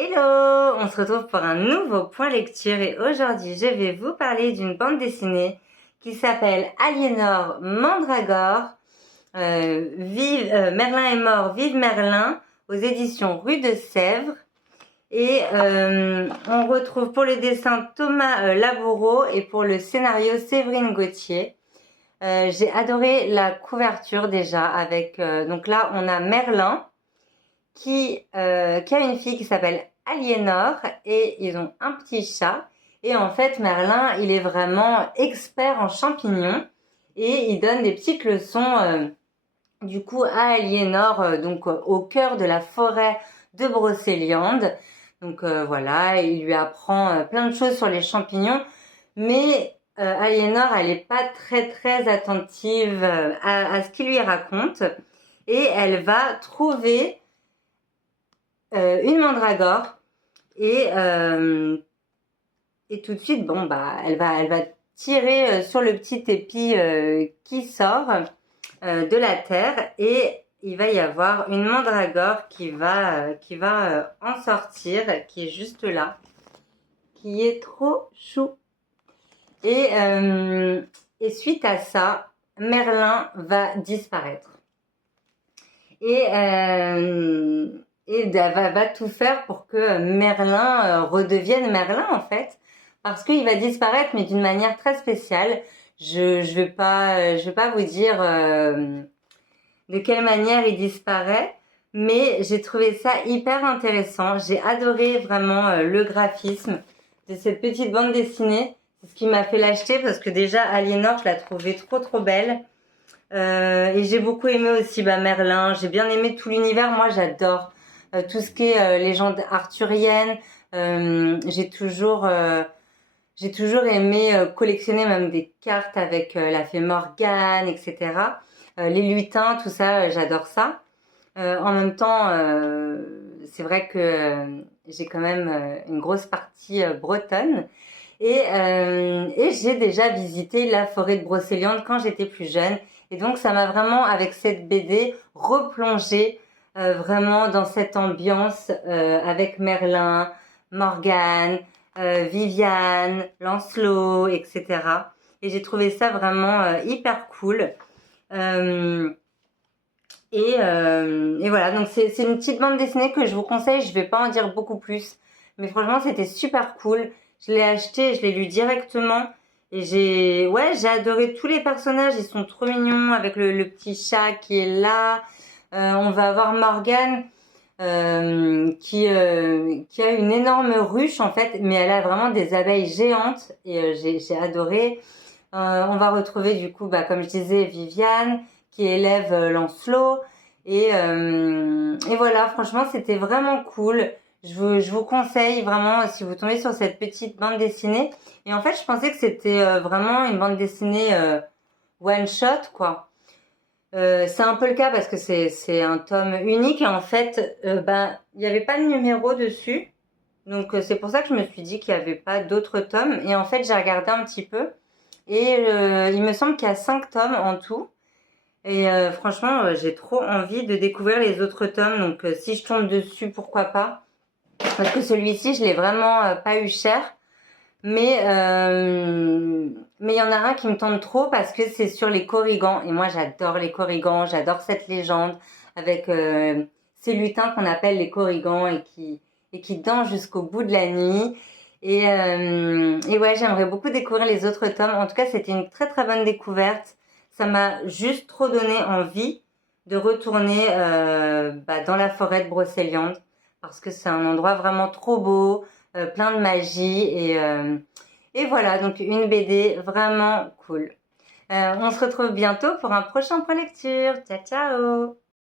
Hello! On se retrouve pour un nouveau point lecture et aujourd'hui je vais vous parler d'une bande dessinée qui s'appelle Aliénor Mandragore. Merlin est mort, vive Merlin aux éditions Rue de Sèvres. Et on retrouve pour le dessin Thomas Laboureau et pour le scénario Séverine Gauthier. J'ai adoré la couverture déjà avec donc là on a Merlin qui a une fille qui s'appelle Aliénor et ils ont un petit chat. Et en fait, Merlin, il est vraiment expert en champignons et il donne des petites leçons du coup à Aliénor, donc au cœur de la forêt de Brocéliande. Donc voilà, il lui apprend plein de choses sur les champignons, mais Aliénor, elle n'est pas très attentive à ce qu'il lui raconte et elle va trouver une mandragore et tout de suite bon bah elle va tirer sur le petit épi qui sort de la terre et il va y avoir une mandragore qui va en sortir, qui est juste là, qui est trop chou et suite à ça Merlin va disparaître et va tout faire pour que Merlin redevienne Merlin en fait, parce qu'il va disparaître mais d'une manière très spéciale. Je vais pas vous dire de quelle manière il disparaît, mais j'ai trouvé ça hyper intéressant. J'ai adoré vraiment le graphisme de cette petite bande dessinée. C'est ce qui m'a fait l'acheter parce que déjà Aliénor, je la trouvais trop belle. Et j'ai beaucoup aimé aussi Merlin. J'ai bien aimé tout l'univers. Moi, j'adore tout ce qui est légende arthurienne. J'ai toujours aimé collectionner même des cartes avec la fée Morgane, etc. Les lutins, tout ça, j'adore ça. En même temps, c'est vrai que j'ai quand même une grosse partie bretonne. Et j'ai déjà visité la forêt de Brocéliande quand j'étais plus jeune. Et donc, ça m'a vraiment, avec cette BD, replongé vraiment dans cette ambiance avec Merlin, Morgane, Viviane, Lancelot, etc. Et j'ai trouvé ça vraiment hyper cool. Et voilà, donc c'est une petite bande dessinée que je vous conseille. Je vais pas en dire beaucoup plus. Mais franchement, c'était super cool. Je l'ai acheté, je l'ai lu directement. Et j'ai adoré tous les personnages. Ils sont trop mignons avec le petit chat qui est là. On va avoir Morgane qui a une énorme ruche en fait. Mais elle a vraiment des abeilles géantes. Et j'ai adoré. On va retrouver du coup, comme je disais, Viviane qui élève Lancelot. Et voilà, franchement, c'était vraiment cool. Je vous conseille vraiment si vous tombez sur cette petite bande dessinée. Et en fait, je pensais que c'était vraiment une bande dessinée one shot, quoi. C'est un peu le cas parce que c'est un tome unique et en fait, il n'y avait pas de numéro dessus. Donc c'est pour ça que je me suis dit qu'il n'y avait pas d'autres tomes. Et en fait, j'ai regardé un petit peu et il me semble qu'il y a 5 tomes en tout. Et franchement, j'ai trop envie de découvrir les autres tomes. Donc si je tombe dessus, pourquoi pas. Parce que celui-ci, je l'ai vraiment pas eu cher. Mais il y en a un qui me tente trop parce que c'est sur les Korrigans. Et moi, j'adore les Korrigans. J'adore cette légende avec ces lutins qu'on appelle les Korrigans et qui dansent jusqu'au bout de la nuit. Et ouais, j'aimerais beaucoup découvrir les autres tomes. En tout cas, c'était une très bonne découverte. Ça m'a juste trop donné envie de retourner dans la forêt de Brocéliande parce que c'est un endroit vraiment trop beau, plein de magie et voilà, donc une BD vraiment cool. On se retrouve bientôt pour un prochain point lecture. Ciao ciao!